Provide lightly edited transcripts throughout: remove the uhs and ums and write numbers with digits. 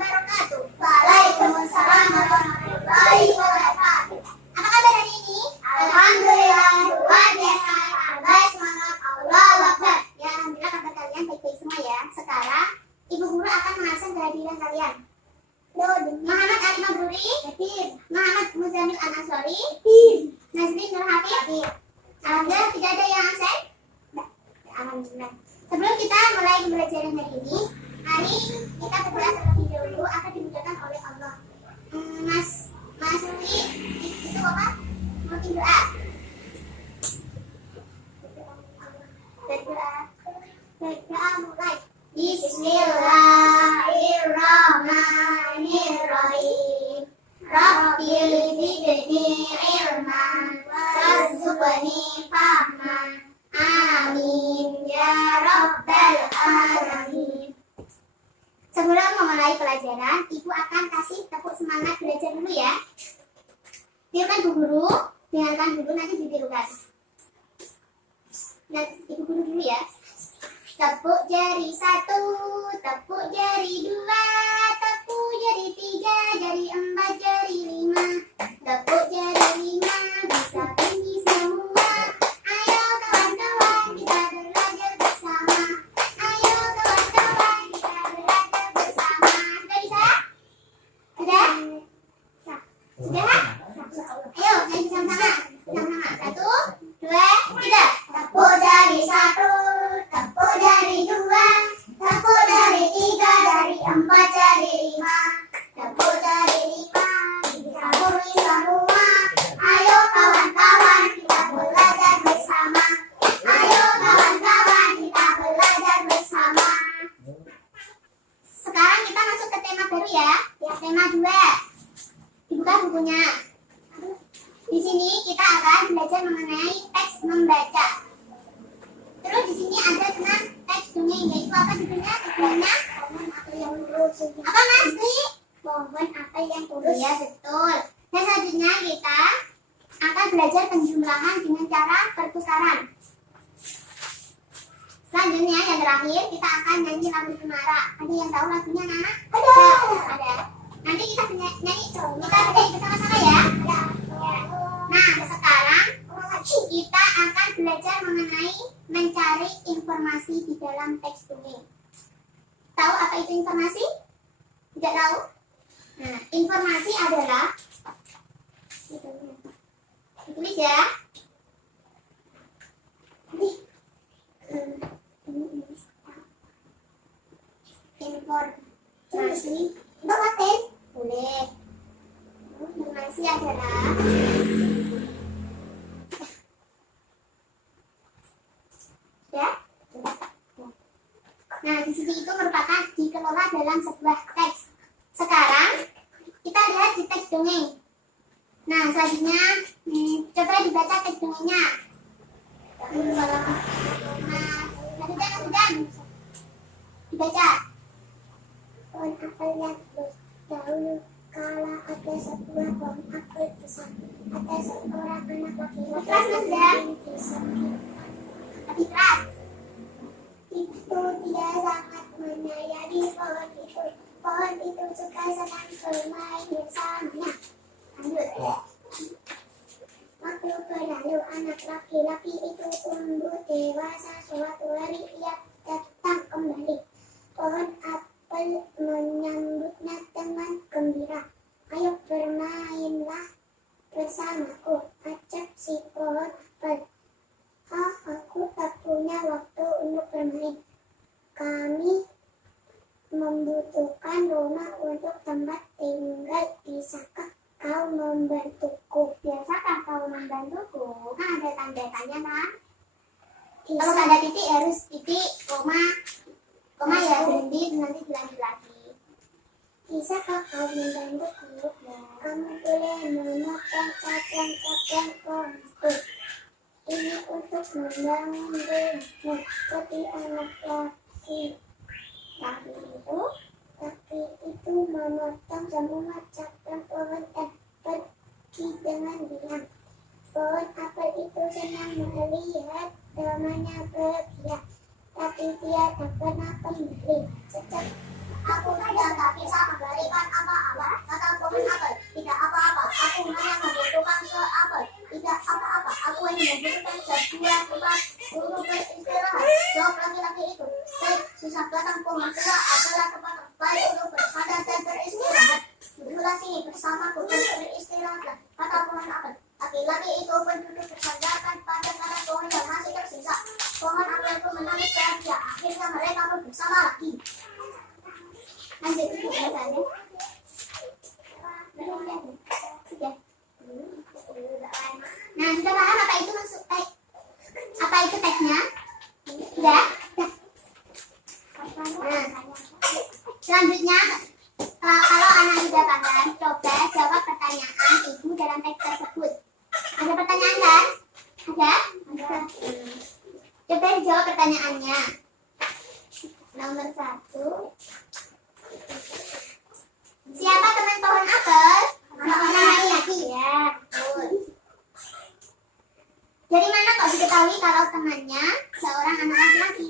wabarakatuh. Waalaikumsalam warahmatullahi wabarakatuh. Apa kabar hari ini? Alhamdulillah, luar biasa. Tambah semangat, Allahu Akbar. Ya, alhamdulillah kabar kalian baik-baik semua ya. Sekarang Ibu Guru akan mengakseskan kehadiran kalian. Muhammad Ali Mabruri, Muhammad Muzamil Al-Ansori, Nazrin Nur Hafid. Alhamdulillah tidak ada yang absen. Alhamdulillah. Sebelum kita mulai pembelajaran hari ini, mari kita berdoa terlebih dahulu akan dimudahkan oleh Allah. Mas Rudi, itu apa? Mungkin doa. Berdoa mulai. Bismillahirrahmanirrahim. Rabbil zidni ilman warzuqni fahman. Amin ya rabbal alamin. Sebelum memulai pelajaran, Ibu akan kasih tepuk semangat belajar dulu ya. Dengarkan Bu Guru, dengarkan dulu nanti ditirukan. Nah, Ibu Guru dulu ya. Tepuk jari 1, tepuk jari 2, tepuk jari 3, jari 4, jari 5. Tepuk jari 5, bisa bunyi semua. Ayo kawan-kawan, kita belajar bersama. Ayo kawan-kawan, kita belajar bersama. Sudah bisa? Sudah? Sudah? Ayo, nyanyi sama-sama. Sama-sama. 1, 2, 3. Tepuk jari 1, tepuk jari 2, tepuk jari 3, jari 4, jari 5. Tepuk jari 5, bisa bunyi semua. Ayo kawan-kawan, kita belajar bersama. Ayo kawan-kawan, kita belajar bersama. Sekarang kita masuk ke tema baru ya. Ya, tema 2. Dibuka bukunya. Di sini kita akan belajar mengenai teks membaca. Terus di sini ada tentang teks dongeng, yaitu apa judulnya? Judulnya Pohon Apel yang Tulus. Apa Mas Dwi? Pohon Apel yang Tulus. Ya betul. Dan selanjutnya kita akan belajar penjumlahan dengan cara pertukaran. Selanjutnya yang terakhir kita akan nyanyi lagu Cemara. Ada yang tahu lagunya Nana? Ada. Nanti kita nyanyi bersama-sama ya. Nah, sekarang kita akan belajar mengenai mencari informasi di dalam teks dongeng. Tahu apa itu informasi? Tidak tahu? Nah, informasi adalah ditulis ya. Informasi boleh. Informasi adalah ya. Nah, di sini itu merupakan dikelola dalam sebuah teks. Sekarang kita lihat di teks dongeng. Nah, selanjutnya coba dibaca teks dongengnya. Nah, dibaca. Pohon apel yang tulus. Dahulu kala ada sebuah pohon apel besar. Ada seorang anak laki-laki yang lebih keras. Itu tidak sangat menyayangi pohon itu. Pohon itu suka senang bermain bersamanya. Lanjut. Waktu berlalu anak laki-laki itu tumbuh dewasa. Suatu hari ia datang kembali. Pohon apel menyambutnya dengan gembira. Ayo bermainlah bersamaku, ajak si pohon apel. Aku tak punya waktu untuk bermain. Kami membutuhkan rumah untuk tempat tinggal. Bisakah kau membantuku? Biasakah kau membantuku? Kan ada tanda tanya kan? Kalau tanda titik harus titik, koma ya berhenti, nanti dilanjut lagi. Bisakah kau membantuku? Kamu boleh memotong cabang-cabang pohonku. Ini untuk membangun rumah seperti anak laki. Laki itu memotong semua cabang pohon dan pergi dengan diam. Pohon apel itu senang melihat temannya bahagia, tapi dia tak pernah kembali. Sejak aku sudah tak bisa kembali bersama untuk beristirahat. Kata pohon apel. Laki-laki itu berduduk bersandarkan pada karang pohon yang masih tersisa. Pohon apel pun menangis bahagia. Akhirnya mereka pun bersama lagi. Lanjut bacaannya. Nah, sudah paham apa itu maksud tag? Apa itu tagnya? Sudah? Nah, selanjutnya kalau anak sudah paham, coba jawab pertanyaan ibu dalam teks tersebut. Ada pertanyaan kan? Ada? Coba dijawab pertanyaannya. Nomor 1. Siapa teman pohon apel? Seorang laki-laki. Ya, betul. Dari mana kok diketahui kalau temannya seorang anak laki-laki?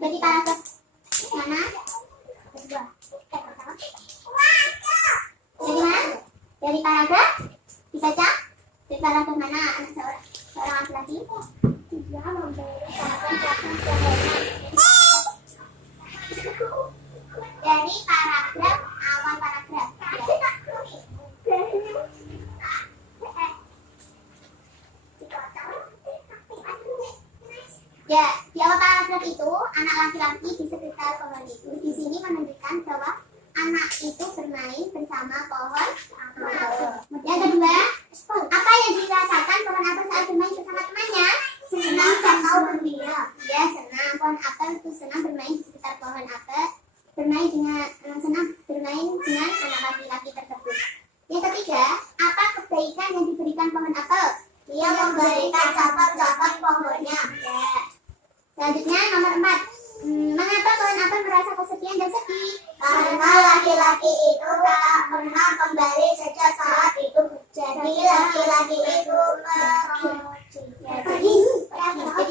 Dari paragraf mana? Kedua. Dari mana? Dari paragraf dibaca. Dari paragraf mana anak seorang laki-laki? Dari paragraf awal paragraf. Ya, di awal paragraf itu anak laki-laki di sekitar pohon itu di sini menunjukkan bahwa anak itu bermain bersama pohon apel. Yang kedua, apa yang dirasakan pohon apel saat bermain bersama temannya? Senang dan mau bergembira. Ya, senang. Pohon apel itu senang bermain di sekitar pohon apel. Senang bermain dengan anak laki-laki tersebut. Yang ketiga, apa kebaikan yang diberikan pohon apel? Dia memberikan cabang-cabang pohonnya. Ya. Selanjutnya nomor 4. Mengapa pohon apel merasa kesepian dan sedih? Karena laki-laki itu tak pernah kembali sejak saat itu. Jadi laki-laki itu jadi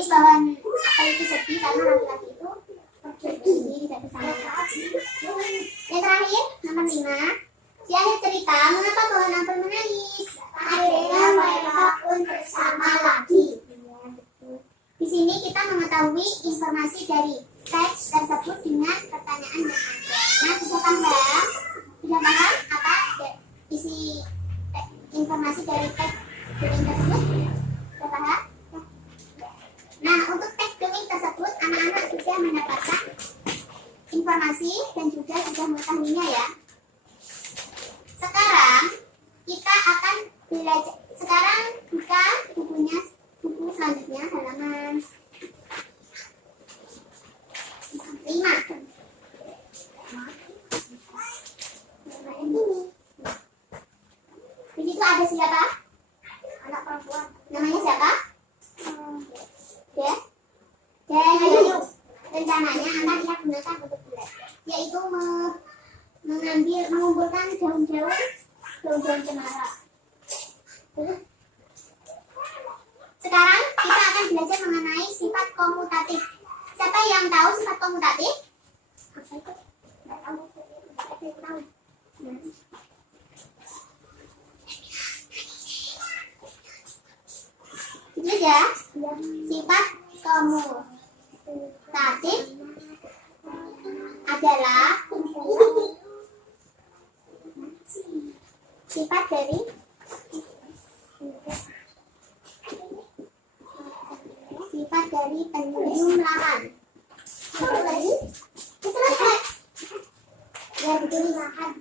pohon apel itu sedih karena laki-laki itu tidak bersama. Yang terakhir nomor 5. Di akhir cerita, mengapa pohon apel menangis? Akhirnya mereka pun bersama lagi. Di sini kita mengetahui informasi dari teks tersebut dengan pertanyaan yang ada. Nah, bisa paham? Sudah paham apa isi informasi dari teks dongeng tersebut? Sudah paham? Nah, untuk teks dongeng tersebut, anak-anak sudah mendapatkan informasi dan juga sudah mengetahuinya ya. Sekarang kita akan belajar. Sekarang buka buku selanjutnya halaman 5. Di situ ada siapa? Anak perempuan. Namanya siapa? Ya. Dan rencananya akan ia gunakan untuk belajar, yaitu mengumpulkan daun-daun cemara. Sekarang kita akan belajar mengenai sifat komutatif. Siapa yang tahu sifat komutatif? Apa itu? Tidak tahu. Itu aja. Sifat komutatif adalah sifat dari penjumlahan. Ya, penjumlahan.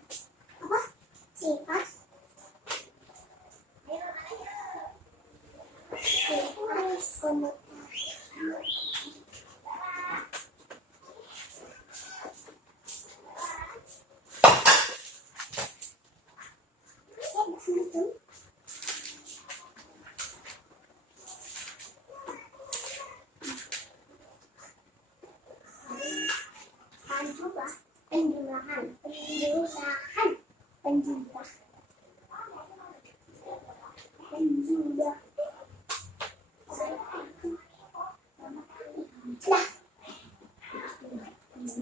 Apa? Sifat komutatif.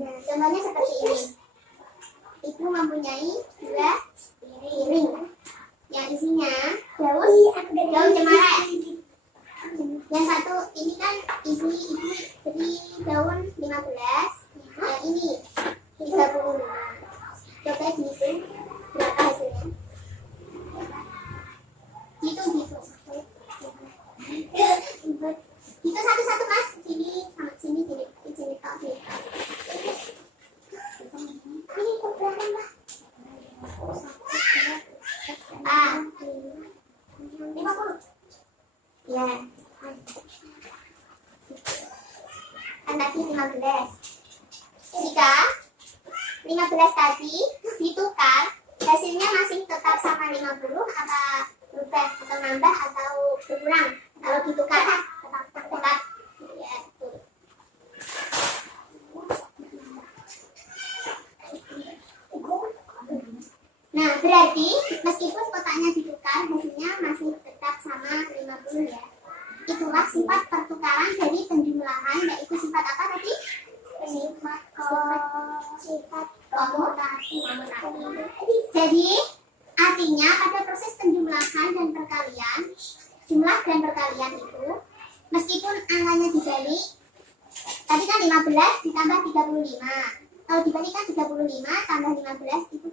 Nah, contohnya seperti ini. Ibu mempunyai 2 piring yang isinya daun cemara. Yang satu ini kan isi ibu beri daun 15. Yang ini 13. 15 tadi ditukar, hasilnya masih tetap sama 50 apa berubah atau nambah atau berkurang? Kalau ditukar tetap ya, betul. Nah, berarti meskipun kotaknya ditukar, hasilnya masih tetap sama 50 ya. Itulah sifat pertukaran dari penjumlahan, yaitu sifat apa tadi? Sifat komutatif. Jadi, artinya pada proses penjumlahan dan perkalian, jumlah dan perkalian itu, meskipun angkanya dibalik, tadi kan 15 ditambah 35. Kalau dibalikan 35 tambah 15 itu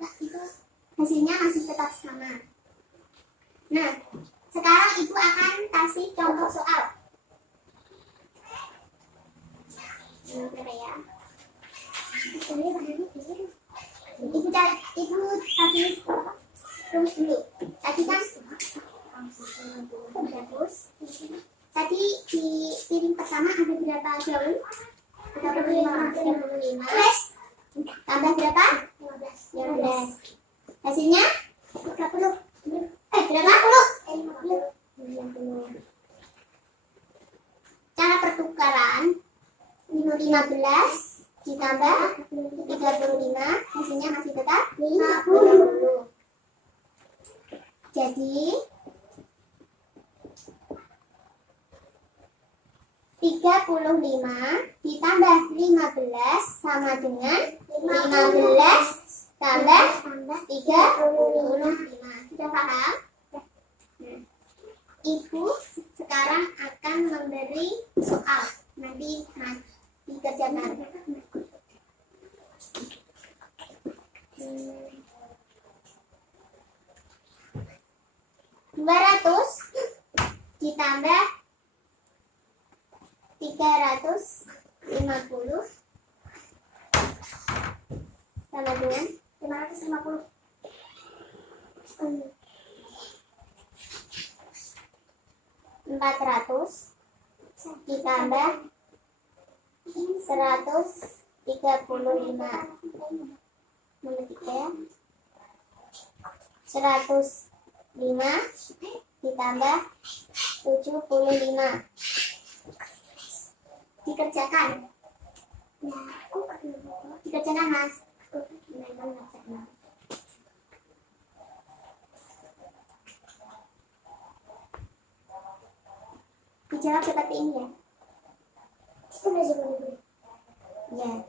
hasilnya masih tetap sama. Nah, sekarang Ibu akan kasih contoh soal. Berapa ya? Ibu kasih terus dulu. Tadi kan 100. Tadi di piring pertama ada berapa daun? 35. Tambah berapa? 15. Hasilnya 30. Berapa? 50. Cara pertukaran 15 ditambah 35, hasilnya masih tetap 50. Jadi 35 ditambah 15 sama dengan 15 tambah 35. Sudah paham? Nah, Ibu sekarang akan memberi soal. Nanti dikerjakan. 200 ditambah 350 sama dengan 550. 400 ditambah 135 nomor 3. 105 ditambah 75. Dikerjakan. Dikerjakan, Mas. Dijawab seperti ini ya. Ya.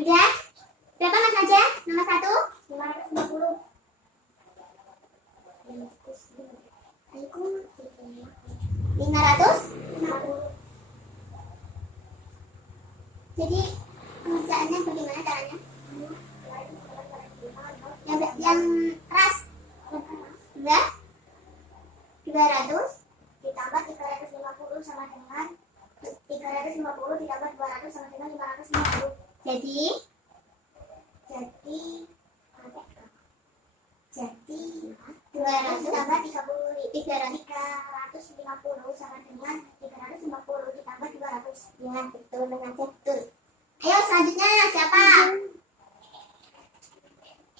Sudah? Berapa Mas aja? Nomor 1? 550. 550. Jadi pengerjaannya bagaimana caranya? Yang keras. Sudah? 200 ditambah 350 sama dengan 350 ditambah 200 sama dengan 550. Jadi 200 tambah 350 sama dengan 350 ditambah 200. Ya, betul, mengajar betul. Ayo selanjutnya siapa?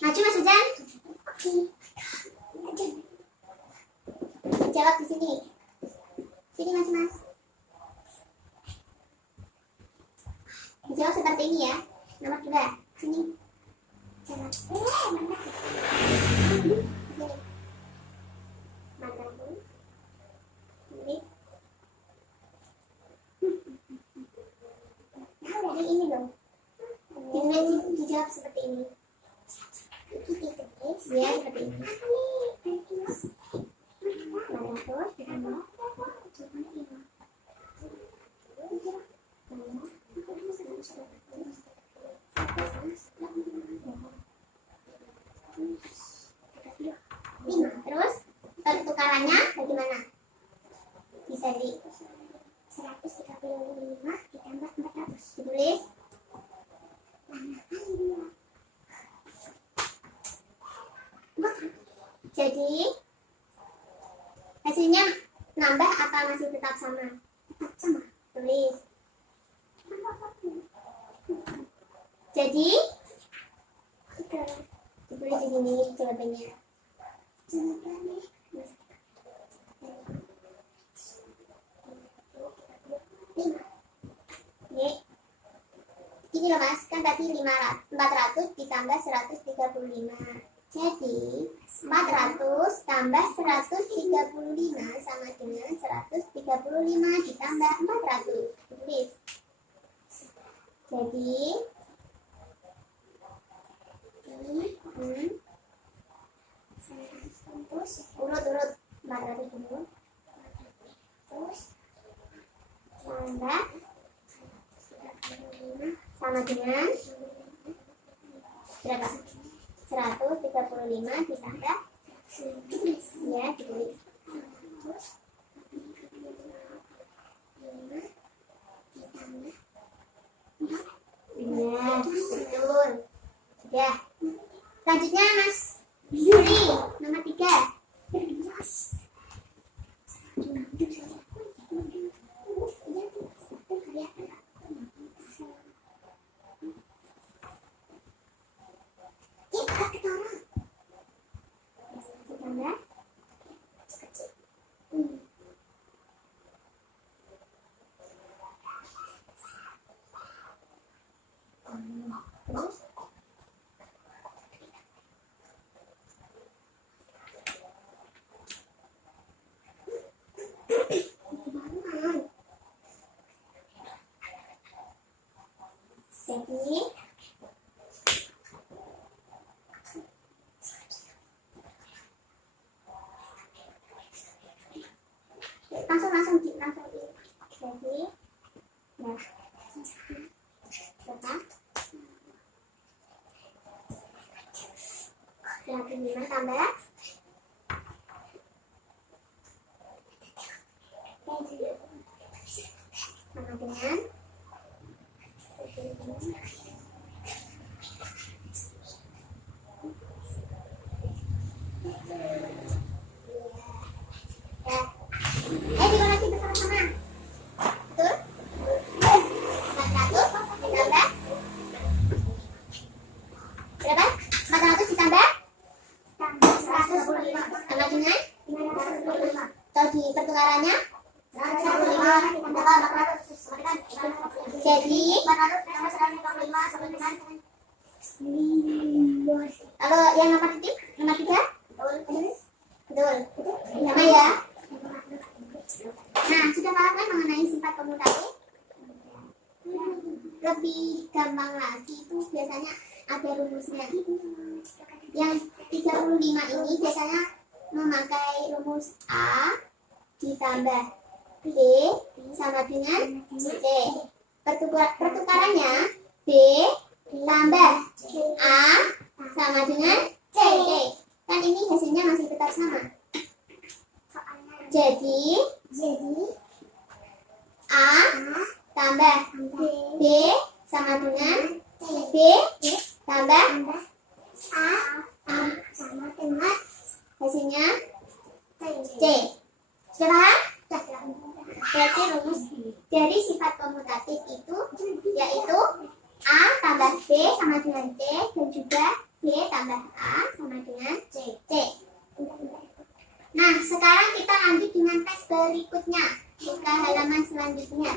Maju Mas Hujan. Jawab di sini. Sini Mas. Dijawab seperti ini ya. Nomor 2. Sini. Jangan. Mana? Sini. Mana pun. Ini. Nah, dari ini dong. Dijawab seperti ini. Ya, seperti ini. Mana pun. Terus pertukarannya bagaimana? Bisa di 135 ditambah 400. Ditulis. Jadi hasilnya nambah apa masih tetap sama? Tetap sama. Tulis. Jadi ditulis di sini jawabannya. Ini loh mas, kan tadi 400 ditambah 135. Jadi 400 tambah 135 sama dengan 135 ditambah 400. Tulis. Jadi urut 400 dulu. Terus tambah sama dengan berapa? 135 ditambah ya ditulis. Iya, betul. Ya. Selanjutnya Mas Yuri, nomor 3. Jadi langsung di. Jadi ya berapa? 25 tambah sama dengan dikoreksi bersama-sama. Betul? 400 ditambah berapa? 400 ditambah 125 sama dengan atau di pertukarannya 125 ditambah 400. Jadi 400 ditambah 125 sama dengan kalau yang nomor 3 betul sama ya. Nah, sudah paham kan mengenai sifat komutatif? Lebih gampang lagi itu biasanya ada rumusnya. Yang 35 ini biasanya memakai rumus A ditambah B sama dengan C. Pertukarannya B tambah A sama dengan C. Kan ini hasilnya masih tetap sama. Jadi A tambah B sama dengan B tambah A sama dengan hasilnya C. Sudah paham? Berarti rumus dari sifat komutatif itu yaitu A tambah B sama dengan C dan juga B tambah A sama dengan C. Nah, sekarang kita lanjut dengan tes berikutnya. Buka halaman selanjutnya.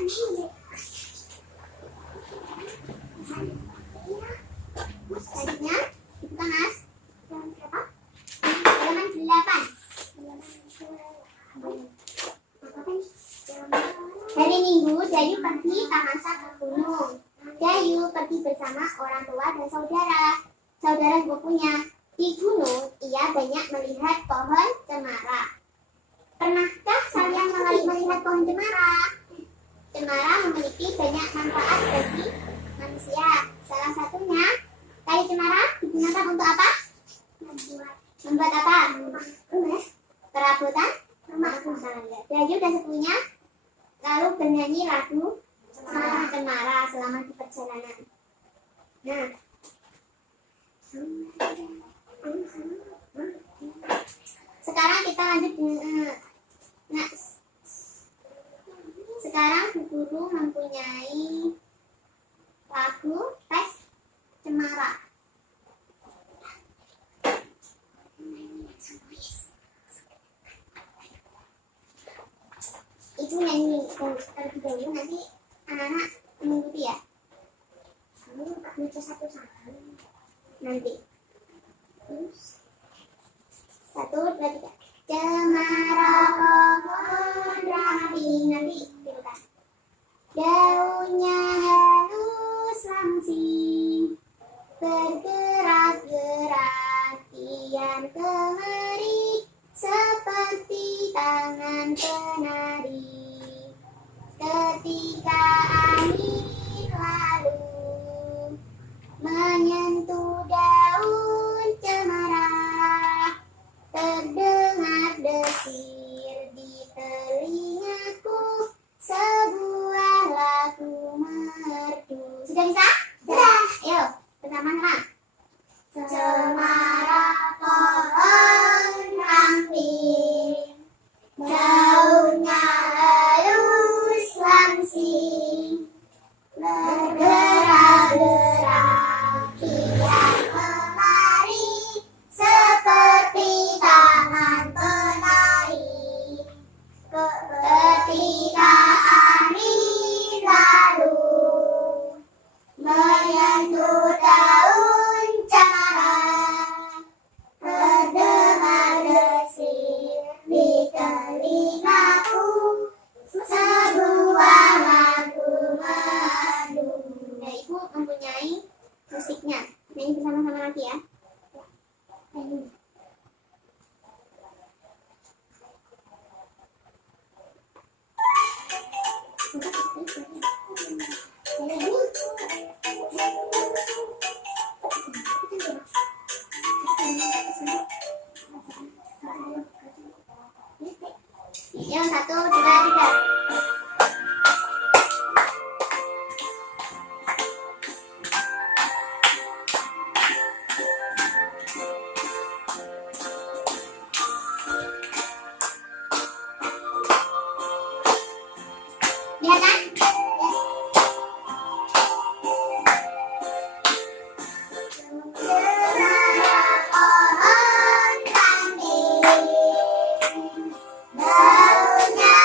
Selanjutnya, dibuka Mas. Halaman 8. Hari Minggu, Dayu pergi tamasya ke gunung. Dayu pergi bersama orang tua dan saudara. Saudara sepupunya. Di gunung, ia banyak melihat pohon cemara. Pernahkah kalian melihat pohon cemara? Cemara memiliki banyak manfaat bagi manusia. Salah satunya, kayu cemara digunakan untuk apa? Membuat apa? Perabotan rumah tangga. Dayu dan sepupunya lalu bernyanyi lagu cemara selama di perjalanan. Nah, lanjut. Nah, sekarang Bu Guru mempunyai lagu tes cemara. Itu nyanyi terlebih dahulu, nanti anak-anak mengikuti ya. Kamu baca satu-satu nanti. Satu, dua, tiga. Cemara pohon rapi, nanti tirukan. Daunnya halus langsing, bergerak-gerak kian kemari, seperti tangan penari. Ketika angin lalu menyentuh daun cemara, terdengar desir di telingaku, sebuah lagu merdu. Sudah bisa? Sudah. Ayo, bersama-sama. Cemara pohon ramping, daunnya halus langsing, bergerak-gerak kian kemari, seperti tangan penari. Ketika angin lalu menyentuh daun cemara, terdengar desir di telingaku, sebuah lagu merdu. Nah, Ibu mempunyai musiknya. Nyanyi bersama-sama lagi ya. Nyanyi. Yang satu, dua, tiga. Lihat kan? Cemara pohon ranting, daunnya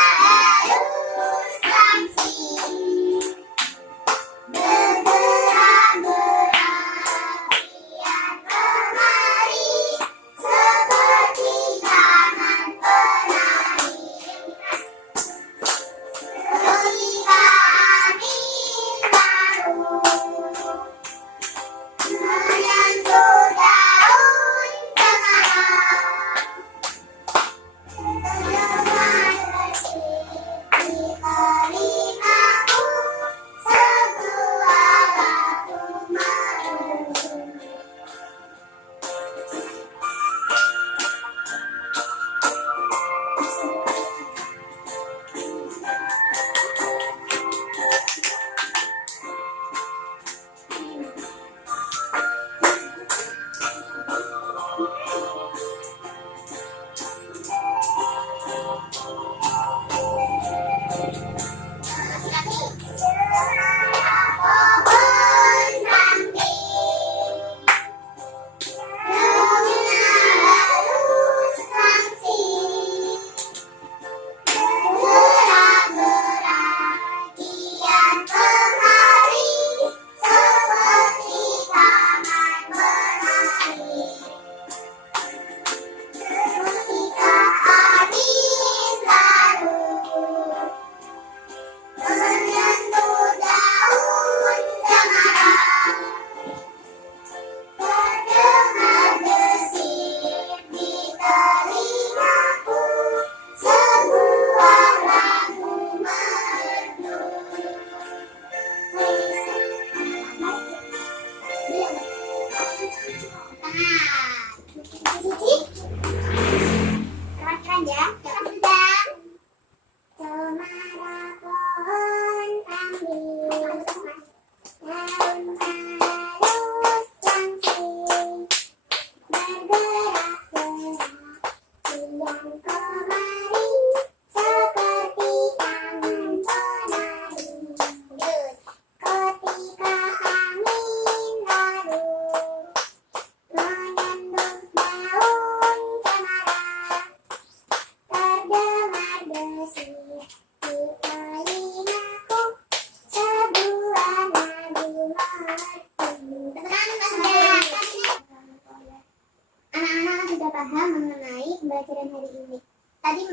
sudah paham mengenai pembelajaran hari ini. Tadi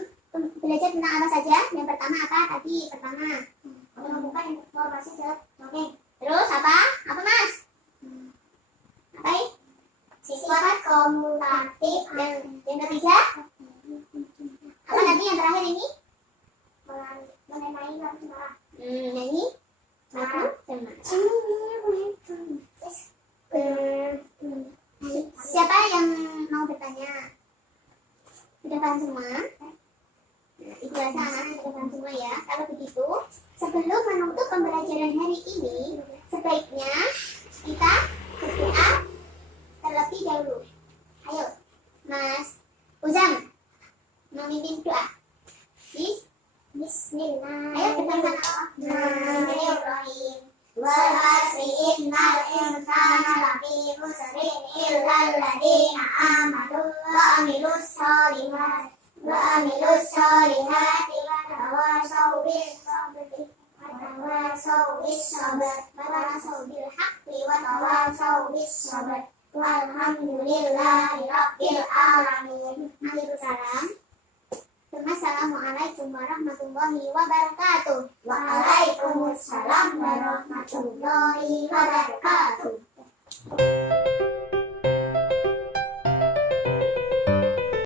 belajar tentang apa saja? Yang pertama apa? Tadi pertama menemukan informasi lewat dongeng. Terus apa? Apa Mas? Apa ini? Sifat komutatif. Dan yang ketiga? Apa tadi yang terakhir ini? Mengenai lagu semarang. Nyanyi lagu semarang. Siapa yang mau bertanya? Sudah paham semua? Nah, itu rasa anak sudah paham semua ya. Kalau begitu, sebelum menutup pembelajaran hari ini, sebaiknya kita berdoa terlebih dahulu. Ayo, Mas Uzam, memimpin doa. Bismillah. Ayo Bismillahirrahmanirrahim. Wal asri innal insana lafi khusrin illa alladziina aamanu wa amilus solihati wa tawasaw bis sabri wa tawasaw bis sabr wa tawasaw bil haqqi wa tawasaw bis sabr. Walhamdulillahi rabbil alamin. Waalaikumsalam. Assalamualaikum warahmatullahi wabarakatuh. Waalaikumsalam warahmatullahi wabarakatuh.